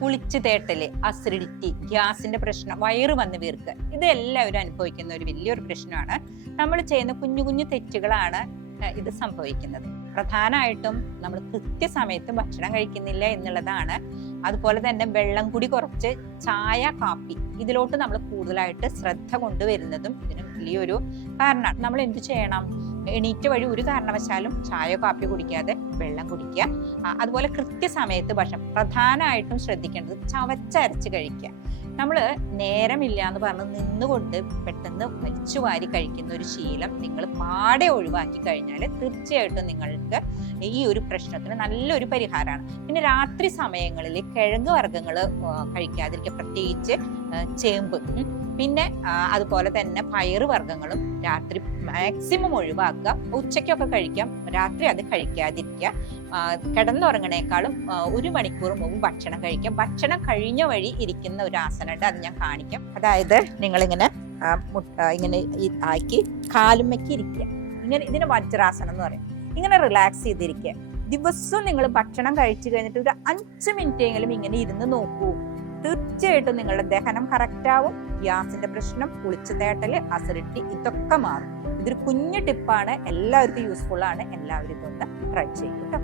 പുളിച്ചു തേട്ടല്, acidity, ഗ്യാസിന്റെ പ്രശ്നം, വയറ് വന്ന് വീർക്കുക, ഇത് എല്ലാവരും അനുഭവിക്കുന്ന ഒരു വലിയൊരു പ്രശ്നമാണ്. നമ്മൾ ചെയ്യുന്ന കുഞ്ഞു കുഞ്ഞു തെറ്റുകളാണ് ഇത് സംഭവിക്കുന്നത്. പ്രധാനമായിട്ടും നമ്മൾ കൃത്യസമയത്ത് ഭക്ഷണം കഴിക്കുന്നില്ല എന്നുള്ളതാണ്. അതുപോലെ തന്നെ വെള്ളം കൂടി കുറച്ച്, ചായ, കാപ്പി ഇതിലോട്ട് നമ്മൾ കൂടുതലായിട്ട് ശ്രദ്ധ കൊണ്ടുവരുന്നതും ഇതിന് വലിയൊരു കാരണമാണ്. നമ്മൾ എന്ത് ചെയ്യണം? എണീറ്റ് വഴി ഒരു കാരണവശാലും ചായയോ കാപ്പിയോ കുടിക്കാതെ വെള്ളം കുടിക്കുക. അതുപോലെ കൃത്യസമയത്ത് ഭക്ഷണം, പ്രധാനമായിട്ടും ശ്രദ്ധിക്കേണ്ടത് ചവച്ചരച്ച് കഴിക്കുക. നമ്മൾ നേരമില്ല എന്ന് പറഞ്ഞ് നിന്നുകൊണ്ട് പെട്ടെന്ന് വലിച്ചു വാരി കഴിക്കുന്ന ഒരു ശീലം നിങ്ങൾ പാടെ ഒഴിവാക്കി കഴിഞ്ഞാൽ തീർച്ചയായിട്ടും നിങ്ങൾക്ക് ഈ ഒരു പ്രശ്നത്തിന് നല്ലൊരു പരിഹാരമാണ്. പിന്നെ രാത്രി സമയങ്ങളിൽ കിഴങ്ങ് വർഗ്ഗങ്ങൾ കഴിക്കാതിരിക്കുക, പ്രത്യേകിച്ച് ചേമ്പ്, പിന്നെ അതുപോലെ തന്നെ പയറ് വർഗ്ഗങ്ങളും രാത്രി മാക്സിമം ഒഴിവാക്കുക. ഉച്ചയ്ക്കൊക്കെ കഴിക്കാം, രാത്രി അത് കഴിക്കാതിരിക്കുക. കിടന്നുറങ്ങണേക്കാളും 1 മണിക്കൂർ മുമ്പ് ഭക്ഷണം കഴിക്കാം. ഭക്ഷണം കഴിഞ്ഞ വഴി ഇരിക്കുന്ന ഒരു ആസനമുണ്ട്, അത് ഞാൻ കാണിക്കാം. അതായത് നിങ്ങളിങ്ങനെ ഇങ്ങനെ ആക്കി കാലുമ്മയ്ക്ക് ഇരിക്കുക. ഇങ്ങനെ, ഇതിന് വജ്രാസനം എന്ന് പറയും. ഇങ്ങനെ റിലാക്സ് ചെയ്തിരിക്കുക. ദിവസവും നിങ്ങൾ ഭക്ഷണം കഴിച്ചു കഴിഞ്ഞിട്ട് ഒരു 5 മിനിറ്റെങ്കിലും ഇങ്ങനെ ഇരുന്ന് നോക്കൂ. തീർച്ചയായിട്ടും നിങ്ങളുടെ ദഹനം കറക്റ്റ് ആവും. ഗ്യാസിന്റെ പ്രശ്നം, പുളിച്ചു തേട്ടല്, അസിഡിറ്റി ഇതൊക്കെ മാറും. ഇതൊരു കുഞ്ഞു ടിപ്പാണ്, എല്ലാവർക്കും യൂസ്ഫുൾ ആണ്. എല്ലാവരും ഇതൊന്ന് ട്രൈ ചെയ്യും കേട്ടോ.